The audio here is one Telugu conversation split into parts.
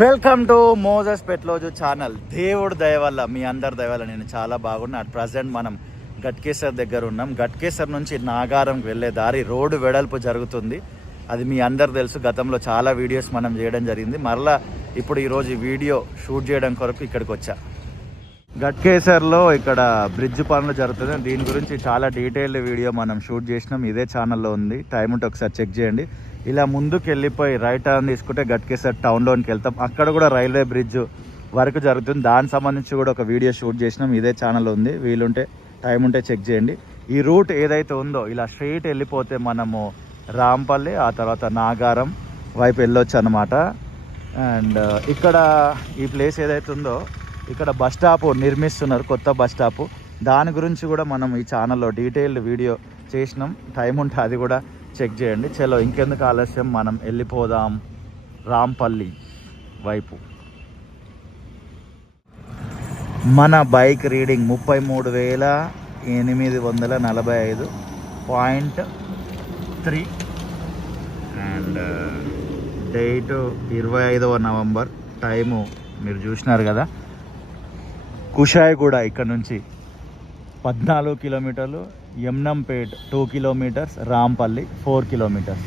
Welcome to Moses పెట్లోజు channel. దేవుడు దయ వల్ల, మీ అందరి దయ వల్ల నేను చాలా బాగున్నా. అట్ ప్రజెంట్ మనం గట్కేసర్ దగ్గర ఉన్నాం. గట్కేసర్ నుంచి నాగారంకి వెళ్ళే దారి రోడ్డు వెడల్పు జరుగుతుంది. అది మీ అందరు తెలుసు. గతంలో చాలా వీడియోస్ మనం చేయడం జరిగింది. మరలా ఇప్పుడు ఈరోజు ఈ వీడియో షూట్ చేయడం కొరకు ఇక్కడికి వచ్చా. గట్కేసర్లో ఇక్కడ బ్రిడ్జ్ పనులు జరుగుతుంది. దీని గురించి చాలా డీటెయిల్డ్ వీడియో మనం షూట్ చేసినాం. ఇదే ఛానల్లో ఉంది. టైం ఉంటే ఒకసారి చెక్ చేయండి. ఇలా ముందుకు వెళ్ళిపోయి రైట్ టర్న్ తీసుకుంటే గట్కేసర్ టౌన్లోనికి వెళ్తాం. అక్కడ కూడా రైల్వే బ్రిడ్జ్ వర్క్ జరుగుతుంది. దానికి సంబంధించి కూడా ఒక వీడియో షూట్ చేసినాం. ఇదే ఛానల్ ఉంది. వీలుంటే టైం ఉంటే చెక్ చేయండి. ఈ రూట్ ఏదైతే ఉందో ఇలా స్ట్రైట్ వెళ్ళిపోతే మనము రాంపల్లి, ఆ తర్వాత నాగారం వైపు వెళ్ళొచ్చు అనమాట. అండ్ ఇక్కడ ఈ ప్లేస్ ఏదైతే ఉందో ఇక్కడ బస్ స్టాప్ నిర్మిస్తున్నారు, కొత్త బస్ స్టాప్. దాని గురించి కూడా మనం ఈ ఛానల్లో డీటెయిల్డ్ వీడియో చేసినాం. టైం ఉంటే అది కూడా చెక్ చేయండి. చలో ఇంకెందుకు ఆలస్యం, మనం వెళ్ళిపోదాం రాంపల్లి వైపు. మన బైక్ రీడింగ్ 33,845.3 అండ్ డేటు 25వ నవంబర్. టైము మీరు చూసినారు కదా. కుషాయిగూడ ఇక్కడ నుంచి 14 కిలోమీటర్లు, యమ్నంపేట్ 2 కిలోమీటర్స్, రాంపల్లి 4 కిలోమీటర్స్.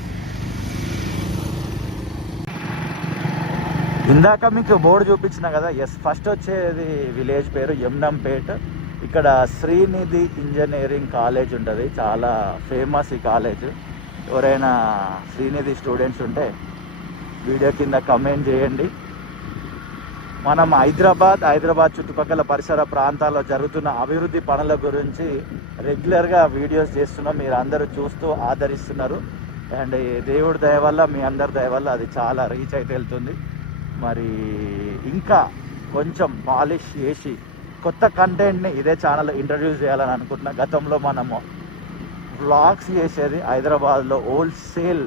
ఇందాక మీకు బోర్డు చూపించిన కదా, ఎస్, ఫస్ట్ వచ్చేది విలేజ్ పేరు యమ్నంపేట్. ఇక్కడ శ్రీనిధి ఇంజనీరింగ్ కాలేజ్ ఉంటుంది, చాలా ఫేమస్ ఈ కాలేజ్. ఎవరైనా శ్రీనిధి స్టూడెంట్స్ ఉంటే వీడియో కింద కమెంట్ చేయండి. మనం హైదరాబాద్ చుట్టుపక్కల పరిసర ప్రాంతాల్లో జరుగుతున్న అభివృద్ధి పనుల గురించి రెగ్యులర్గా వీడియోస్ చేస్తున్నాం. మీరు అందరూ చూస్తూ ఆదరిస్తున్నారు. అండ్ దేవుడి దయ వల్ల, మీ అందరి దయ వల్ల అది చాలా రీచ్ అయితే వెళ్తుంది. మరి ఇంకా కొంచెం పాలిష్ చేసి కొత్త కంటెంట్ని ఇదే ఛానల్లో ఇంట్రడ్యూస్ చేయాలని అనుకుంటున్నా. గతంలో మనము వ్లాగ్స్ చేసేది హైదరాబాద్లో హోల్సేల్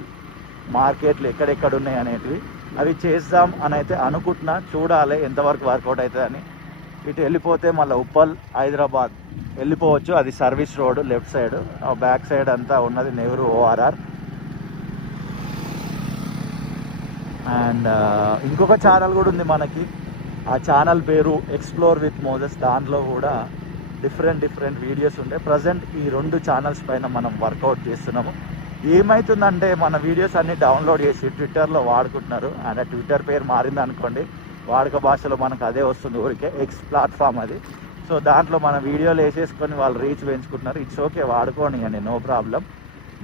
మార్కెట్లు ఎక్కడెక్కడ ఉన్నాయి అనేటివి, అవి చేద్దాం అని అయితే అనుకుంటున్నా. చూడాలి ఎంతవరకు వర్కౌట్ అవుతుందని. ఇటు వెళ్ళిపోతే మళ్ళీ ఉప్పల్, హైదరాబాద్ వెళ్ళిపోవచ్చు. అది service road left side. Back side అంతా ఉన్నది నెహ్రూ ORR. అండ్ ఇంకొక ఛానల్ కూడా ఉంది మనకి. ఆ ఛానల్ పేరు ఎక్స్ప్లోర్ విత్ మోజెస్. దాంట్లో కూడా డిఫరెంట్ వీడియోస్ ఉంటాయి. ప్రజెంట్ ఈ 2 ఛానల్స్ పైన మనం వర్కౌట్ చేస్తున్నాము. ఏమవుతుందంటే మన వీడియోస్ అన్నీ డౌన్లోడ్ చేసి ట్విట్టర్లో వాడుకుంటున్నారు. అండ్ ట్విట్టర్ పేరు మారింది అనుకోండి, వాడుక భాషలో మనకు అదే వస్తుంది, ఊరికే ఎక్స్ ప్లాట్ఫామ్ అది. సో దాంట్లో మన వీడియోలు వేసేసుకొని వాళ్ళు రీచ్ పెంచుకుంటున్నారు. ఇట్స్ ఓకే, వాడుకోండి అండి, నో ప్రాబ్లం.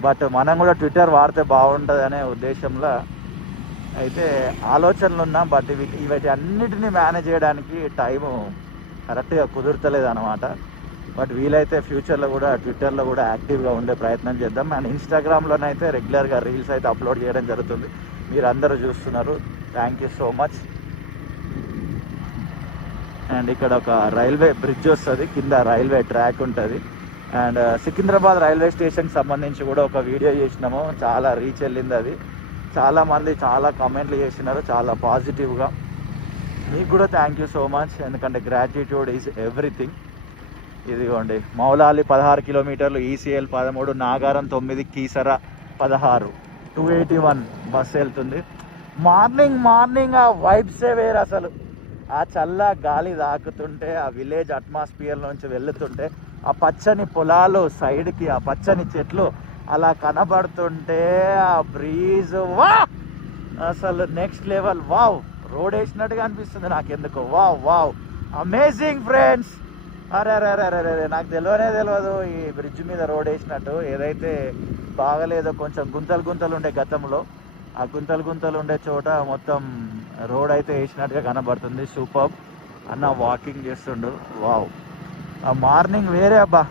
బట్ మనం కూడా ట్విట్టర్ వాడితే బాగుంటుంది అనే ఉద్దేశంలో అయితే ఆలోచనలు ఉన్నాం. బట్ వీటి అన్నిటినీ మేనేజ్ చేయడానికి టైము కరెక్ట్గా కుదురుతలేదు అనమాట. బట్ వీలైతే ఫ్యూచర్లో కూడా ట్విట్టర్లో కూడా యాక్టివ్గా ఉండే ప్రయత్నం చేద్దాం. అండ్ ఇన్స్టాగ్రామ్లోనైతే రెగ్యులర్గా రీల్స్ అయితే అప్లోడ్ చేయడం జరుగుతుంది. మీరు అందరూ చూస్తున్నారు, thank you so much. And ఇక్కడ ఒక రైల్వే బ్రిడ్జ్ వస్తుంది, కింద రైల్వే ట్రాక్ ఉంటుంది. అండ్ సికింద్రాబాద్ రైల్వే స్టేషన్కి సంబంధించి కూడా ఒక వీడియో చేసినాము, చాలా రీచ్ వెళ్ళింది అది. చాలామంది చాలా కామెంట్లు చేసినారు, చాలా పాజిటివ్గా. మీకు కూడా థ్యాంక్ యూ సో మచ్, ఎందుకంటే గ్రాటిట్యూడ్ ఈజ్ ఎవ్రీథింగ్. ఇదిగోండి మౌలాలి 16 కిలోమీటర్లు, ECL 13, నాగారం 9, కీసరా 16, 281 బస్సు వెళ్తుంది. మార్నింగ్ ఆ వైబ్సే వేరు అసలు. ఆ చల్ల గాలి తాకుతుంటే, ఆ విలేజ్ అట్మాస్ఫియర్ నుంచి వెళ్తుంటే, ఆ పచ్చని పొలాలు సైడ్కి, ఆ పచ్చని చెట్లు అలా కనబడుతుంటే, ఆ బ్రీజ్ వా అసలు నెక్స్ట్ లెవెల్. వావ్, రోడ్ వేసినట్టుగా అనిపిస్తుంది నాకెందుకు. Wow amazing friends. అరే నాకు తెలియదు ఈ బ్రిడ్జ్ మీద రోడ్ వేసినట్టు. ఏదైతే బాగలేదో, కొంచెం గుంతలు ఉండే గతంలో, ఆ గుంతలు ఉండే చోట మొత్తం రోడ్ అయితే వేసినట్టుగా కనబడుతుంది. సూపర్ అన్న వాకింగ్ చేస్తుండు. వావ్, ఆ మార్నింగ్ వేరే అబ్బా.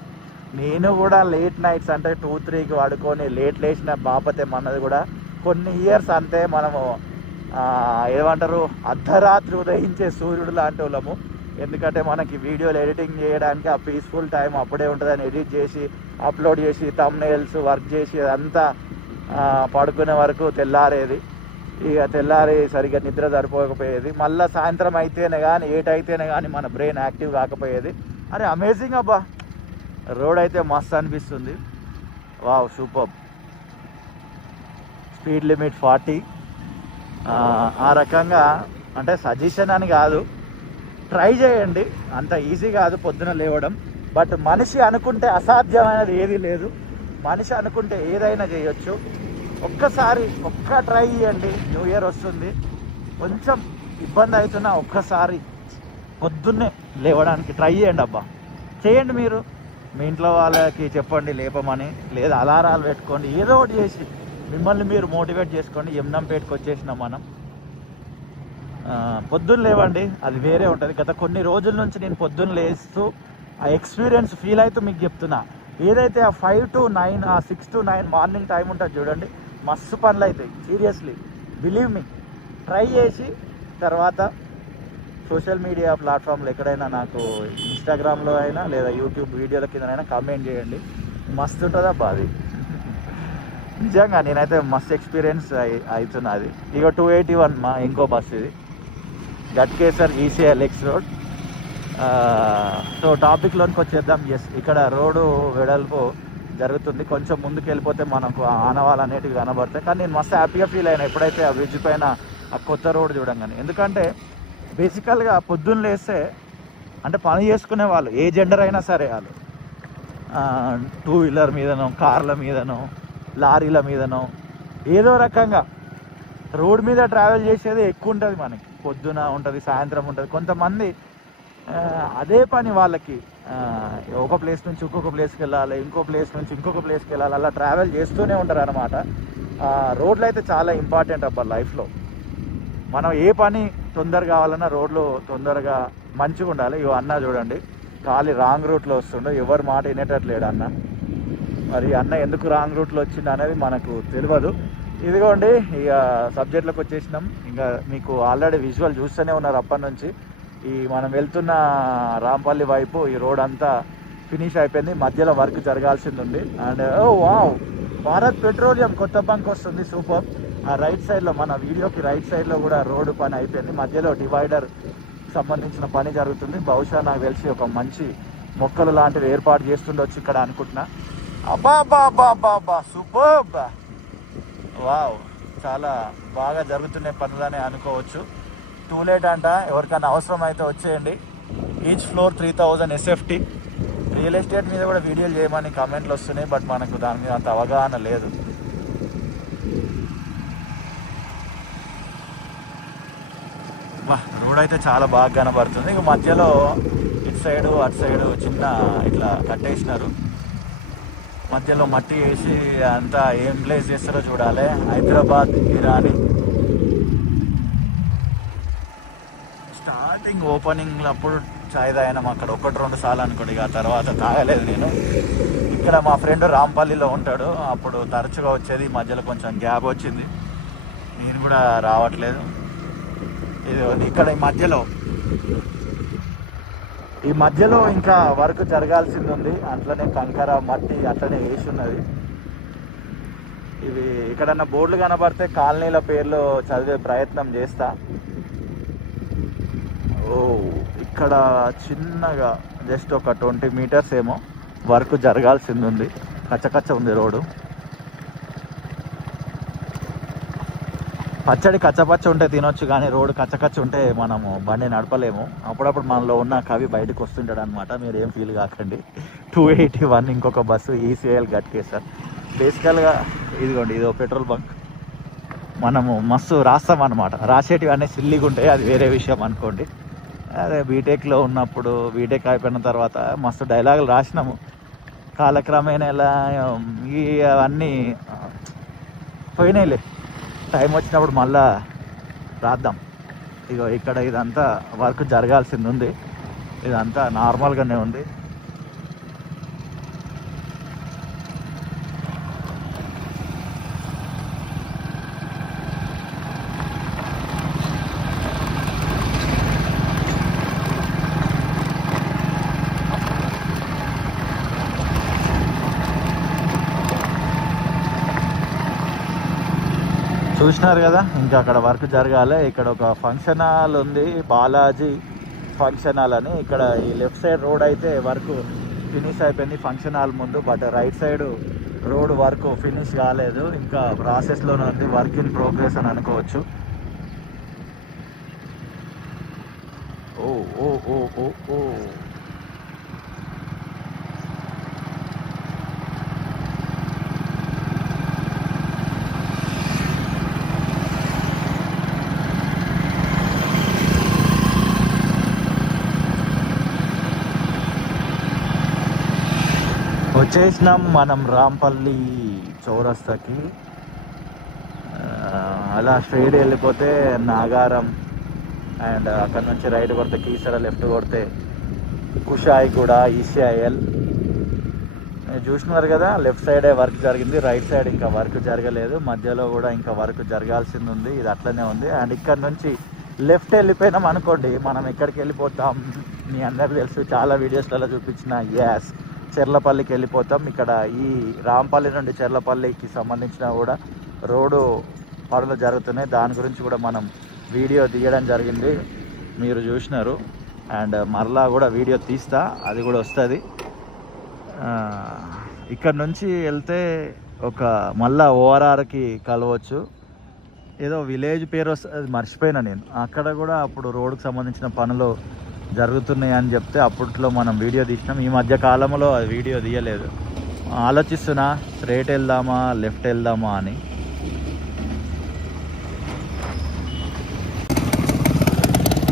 నేను కూడా లేట్ నైట్స్ అంటే 2-3కి వాడుకొని లేట్ లేచిన బాపతే మనది కూడా కొన్ని ఇయర్స్ అంతే. మనము ఏమంటారు, అర్ధరాత్రి ఉదయించే సూర్యుడు లాంటి వాళ్ళము. ఎందుకంటే మనకి వీడియోలు ఎడిటింగ్ చేయడానికి ఆ పీస్ఫుల్ టైం అప్పుడే ఉంటుందని ఎడిట్ చేసి అప్లోడ్ చేసి థంబ్నెయిల్స్ వర్క్ చేసి అదంతా పడుకునే వరకు తెల్లారేది. ఇక తెల్లారి సరిగ్గా నిద్ర సరిపోకపోయేది. మళ్ళీ సాయంత్రం అయితేనే కానీ, 8 అయితేనే కానీ మన బ్రెయిన్ యాక్టివ్ కాకపోయేది. అరే అమేజింగ్ అబ్బా, రోడ్ అయితే మస్తు అనిపిస్తుంది. Wow, super. Speed limit 40. ఆ రకంగా అంటే సజెషన్ అని కాదు, ట్రై చేయండి. అంత ఈజీ కాదు పొద్దున లేవడం, బట్ మనిషి అనుకుంటే అసాధ్యమైనది ఏది లేదు. మనిషి అనుకుంటే ఏదైనా చేయొచ్చు. ఒక్కసారి ట్రై చేయండి. న్యూ ఇయర్ వస్తుంది, కొంచెం ఇబ్బంది అవుతున్నా ఒక్కసారి పొద్దున్నే లేవడానికి ట్రై చేయండి. అబ్బా చేయండి. మీరు మీ ఇంట్లో వాళ్ళకి చెప్పండి లేపమని, లేదా అలారాలు పెట్టుకోండి, ఏదో ఒకటి చేసి మిమ్మల్ని మీరు మోటివేట్ చేసుకోండి. యమునంపేటకి వచ్చేసినాం మనం. పొద్దున్న లేవండి, అది వేరే ఉంటుంది. గత కొన్ని రోజుల నుంచి నేను పొద్దున్న లేస్తూ ఆ ఎక్స్పీరియన్స్ ఫీల్ అవుతూ మీకు చెప్తున్నా. ఏదైతే ఆ 5 to 9, ఆ 6 to 9 మార్నింగ్ టైం ఉంటుంది చూడండి, మస్తు పనులు అవుతాయి. Seriously believe me. ట్రై చేసి తర్వాత సోషల్ మీడియా ప్లాట్ఫామ్లో ఎక్కడైనా నాకు ఇన్స్టాగ్రామ్లో అయినా లేదా యూట్యూబ్ వీడియోల కిందనైనా కామెంట్ చేయండి. మస్తు ఉంటుందా బాది. నిజంగా నేనైతే మస్తు ఎక్స్పీరియన్స్ అవుతున్నది. ఇక 281 మా ఇంకో బస్సు ఇది, గట్కేసర్ ఈసీఎల్ఎక్స్ రోడ్. సో టాపిక్లోనికి వచ్చేద్దాం. ఎస్, ఇక్కడ రోడ్డు వెడల్పు జరుగుతుంది. కొంచెం ముందుకు వెళ్ళిపోతే మనకు ఆనవాళ్ళు అనేటివి కనబడతాయి. కానీ నేను మస్తు హ్యాపీగా ఫీల్ అయినా ఎప్పుడైతే ఆ బ్రిడ్జ్ పైన ఆ కొత్త రోడ్డు చూడంగానే. ఎందుకంటే బేసికల్గా పొద్దున్న లేస్తే అంటే పని చేసుకునే వాళ్ళు ఏ జెండర్ అయినా సరే, వాళ్ళు 2 వీలర్ మీదనో, కార్ల మీదనో, లారీల మీదనో, ఏదో రకంగా రోడ్ మీద ట్రావెల్ చేసేది ఎక్కువ ఉంటుంది. మనకి పొద్దున ఉంటుంది, సాయంత్రం ఉంటుంది. కొంతమంది అదే పని వాళ్ళకి ఒక ప్లేస్ నుంచి ఇంకొక ప్లేస్కి వెళ్ళాలి, ఇంకో ప్లేస్ నుంచి ఇంకొక ప్లేస్కి వెళ్ళాలి, అలా ట్రావెల్ చేస్తూనే ఉంటారు అనమాట. రోడ్లు అయితే చాలా ఇంపార్టెంట్ అబ్బా లైఫ్లో. మనం ఏ పని తొందరగా కావాలన్నా రోడ్లు తొందరగా మంచిగా ఉండాలి. ఇవో అన్న చూడండి, ఖాళీ రాంగ్ రూట్లో వస్తుండో, ఎవరి మాట వినేటట్లేడు అన్న. మరి అన్న ఎందుకు రాంగ్ రూట్లో వచ్చింది అనేది మనకు తెలియదు. ఇదిగోండి, ఇక సబ్జెక్ట్లోకి వచ్చేసినాం. ఇంకా మీకు ఆల్రెడీ విజువల్ చూస్తూనే ఉన్నారు అప్పటి నుంచి. ఈ మనం వెళ్తున్న రాంపల్లి వైపు ఈ రోడ్ అంతా ఫినిష్ అయిపోయింది, మధ్యలో వర్క్ జరగాల్సింది ఉంది. And oh wow, Bharat Petroleum కొత్త బంక్ వస్తుంది, సూపర్. ఆ రైట్ సైడ్లో, మన వీడియోకి రైట్ సైడ్లో కూడా రోడ్డు పని అయిపోయింది. మధ్యలో డివైడర్ సంబంధించిన పని జరుగుతుంది. బహుశా నాకు తెలిసి ఒక మంచి మొక్కలు లాంటివి ఏర్పాటు చేస్తుండొచ్చు ఇక్కడ అనుకుంటున్నా. అబ్బా అబ్బా అబ్బా అబ్బా అబ్బా, సూపర్. వావ్, చాలా బాగా జరుగుతున్న పనులని అనుకోవచ్చు. టూలెట్ అంట, ఎవరికైనా అవసరం అయితే వచ్చేయండి. Each floor 3000 SFT. Real estate మీద కూడా వీడియోలు చేయమని కామెంట్లు వస్తున్నాయి, బట్ మనకు దాని మీద అంత అవగాహన లేదు. రోడ్ అయితే చాలా బాగా కనబడుతుంది. ఇక మధ్యలో ఇటు సైడు అటు సైడు చిన్న ఇట్లా కట్టేసినారు. మధ్యలో మట్టి వేసి అంతా ఏం ప్లేస్ చేస్తారో చూడాలి. హైదరాబాద్ ఇరానీ స్టార్టింగ్ ఓపెనింగ్ అప్పుడు చాయ్ తాగినాం అక్కడ 1-2 సార్లు అనుకోండి. ఇక తర్వాత తాగలేదు నేను. ఇక్కడ మా ఫ్రెండ్ రాంపల్లిలో ఉంటాడు, అప్పుడు తరచుగా వచ్చేది. మధ్యలో కొంచెం గ్యాప్ వచ్చింది, నేను కూడా రావట్లేదు. ఇది ఇక్కడ ఈ మధ్యలో ఇంకా వర్క్ జరగాల్సింది ఉంది. అట్లనే కంకర మట్టి అట్లనే వేసి ఉన్నది. ఇవి ఎక్కడన్నా బోర్డులు కనబడితే కాలనీల పేర్లు చదివే ప్రయత్నం చేస్తా. ఓ, ఇక్కడ చిన్నగా జస్ట్ ఒక 20 మీటర్స్ ఏమో వర్క్ జరగాల్సింది ఉంది. కచ్చకచ్చ ఉంది రోడ్డు. పచ్చడి కచ్చపచ్చ ఉంటే తినొచ్చు, కానీ రోడ్డు కచ్చకచ్చ ఉంటే మనము బండి నడపలేము. అప్పుడప్పుడు మనలో ఉన్న కవి బయటకు వస్తుంటాడు అనమాట. మీరు ఏం ఫీల్ కాకండి. 281 ఇంకొక బస్సు, ఈసీఎల్ గట్కేసర్. బేసికల్గా ఇదిగోండి, ఇదో పెట్రోల్ బంక్. మనము మస్తు రాస్తాం అనమాట. రాసేటివి అన్నీ సిల్లీగా ఉంటాయి, అది వేరే విషయం అనుకోండి. అదే బీటెక్లో ఉన్నప్పుడు, బీటెక్ అయిపోయిన తర్వాత మస్తు డైలాగులు రాసినాము. కాలక్రమేణా ఎలా అవన్నీ పోయినాయిలే. టైం వచ్చినప్పుడు మళ్ళా రాద్దాం. ఇగో ఇక్కడ ఇదంతా వర్క్ జరగాల్సింది ఉంది. ఇదంతా నార్మల్గానే ఉంది. చూసినారు కదా, ఇంకా అక్కడ వర్క్ జరగాలి. ఇక్కడ ఒక ఫంక్షన్ హాల్ ఉంది, బాలాజీ ఫంక్షన్ హాల్ అని. ఇక్కడ ఈ లెఫ్ట్ సైడ్ రోడ్ అయితే వర్క్ ఫినిష్ అయిపోయింది ఫంక్షన్ హాల్ ముందు, but right side road work finish కాలేదు, ఇంకా ప్రాసెస్లోనే ఉంది. వర్క్ ఇన్ ప్రోగ్రెస్ అని అనుకోవచ్చు. ఓ ఓ ఓ ఓ ఓ వచ్చేసినాం మనం రాంపల్లి చౌరస్తాకి. అలా స్ట్రైట్ వెళ్ళిపోతే నాగారం, అండ్ అక్కడ నుంచి రైట్ కొడితే కీసర, లెఫ్ట్ కొడితే కుషాయిగూడ, ఈసీఐఎల్. చూసినారు కదా, లెఫ్ట్ సైడే వర్క్ జరిగింది, రైట్ సైడ్ ఇంకా వర్క్ జరగలేదు, మధ్యలో కూడా ఇంకా వర్క్ జరగాల్సింది ఉంది. ఇది అట్లనే ఉంది. అండ్ ఇక్కడ నుంచి లెఫ్ట్ వెళ్ళిపోయినాం అనుకోండి, మనం ఎక్కడికి వెళ్ళిపోతాం మీ అందరికి తెలుసు, చాలా వీడియోస్లలో చూపించిన యాస్ చెర్లపల్లికి వెళ్ళిపోతాం. ఇక్కడ ఈ రాంపల్లి నుండి చెర్లపల్లికి సంబంధించిన కూడా రోడ్డు పనులు జరుగుతున్నాయి, దాని గురించి కూడా మనం వీడియో తీయడం జరిగింది, మీరు చూసినారు. అండ్ మరలా కూడా వీడియో తీస్తా, అది కూడా వస్తుంది. ఇక్కడ నుంచి వెళ్తే ఒక మళ్ళా ఓఆర్ఆర్కి కలవచ్చు, ఏదో విలేజ్ పేరు వస్తుంది, అది మర్చిపోయినా నేను. అక్కడ కూడా అప్పుడు రోడ్డుకు సంబంధించిన పనులు జరుగుతున్నాయి అని చెప్తే అప్పట్లో మనం వీడియో తీసినాం. ఈ మధ్య కాలంలో అది వీడియో తీయలేదు. ఆలోచిస్తున్నా స్ట్రైట్ వెళ్దామా లెఫ్ట్ వెళ్దామా అని.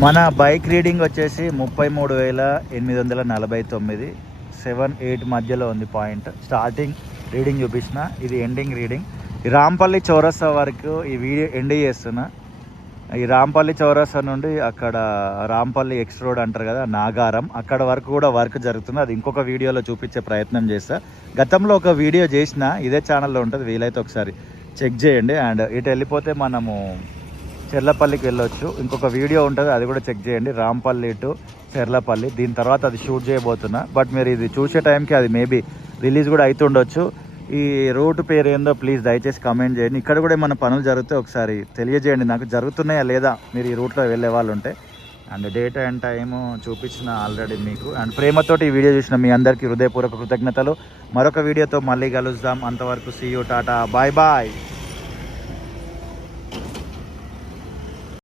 మన బైక్ రీడింగ్ వచ్చేసి 33,849, 7-8 మధ్యలో ఉంది పాయింట్. స్టార్టింగ్ రీడింగ్ చూపించిన, ఇది ఎండింగ్ రీడింగ్. ఈ రాంపల్లి చౌరస్తా వరకు ఈ వీడియో ఎండ్ చేస్తున్నా. ఈ రాంపల్లి చౌరస్తా నుండి అక్కడ రాంపల్లి ఎక్స్ రోడ్ అంటారు కదా, నాగారం, అక్కడ వరకు కూడా వర్క్ జరుగుతుంది. అది ఇంకొక వీడియోలో చూపించే ప్రయత్నం చేస్తా. గతంలో ఒక వీడియో చేసిన, ఇదే ఛానల్లో ఉంటుంది, వీలైతే ఒకసారి చెక్ చేయండి. అండ్ ఇటు వెళ్ళిపోతే మనము చెర్లపల్లికి వెళ్ళొచ్చు, ఇంకొక వీడియో ఉంటుంది, అది కూడా చెక్ చేయండి, రాంపల్లి టు చెర్లపల్లి. దీని తర్వాత అది షూట్ చేయబోతున్నా, బట్ మీరు ఇది చూసే టైంకి అది మేబీ రిలీజ్ కూడా అవుతుండొచ్చు. ఈ రూట్ పేరు ఏందో ప్లీజ్ దయచేసి కామెంట్ చేయండి. ఇక్కడ కూడా ఏమైనా పనులు జరిగితే ఒకసారి తెలియజేయండి నాకు, జరుగుతున్నాయా లేదా మీరు ఈ రూట్లో వెళ్ళే వాళ్ళు ఉంటే. అండ్ డేట్ అండ్ టైము చూపించిన ఆల్రెడీ మీకు. అండ్ ప్రేమతోటి ఈ వీడియో చూసిన మీ అందరికీ హృదయపూర్వక కృతజ్ఞతలు. మరొక వీడియోతో మళ్ళీ కలుద్దాం. అంతవరకు see you, tata, bye bye.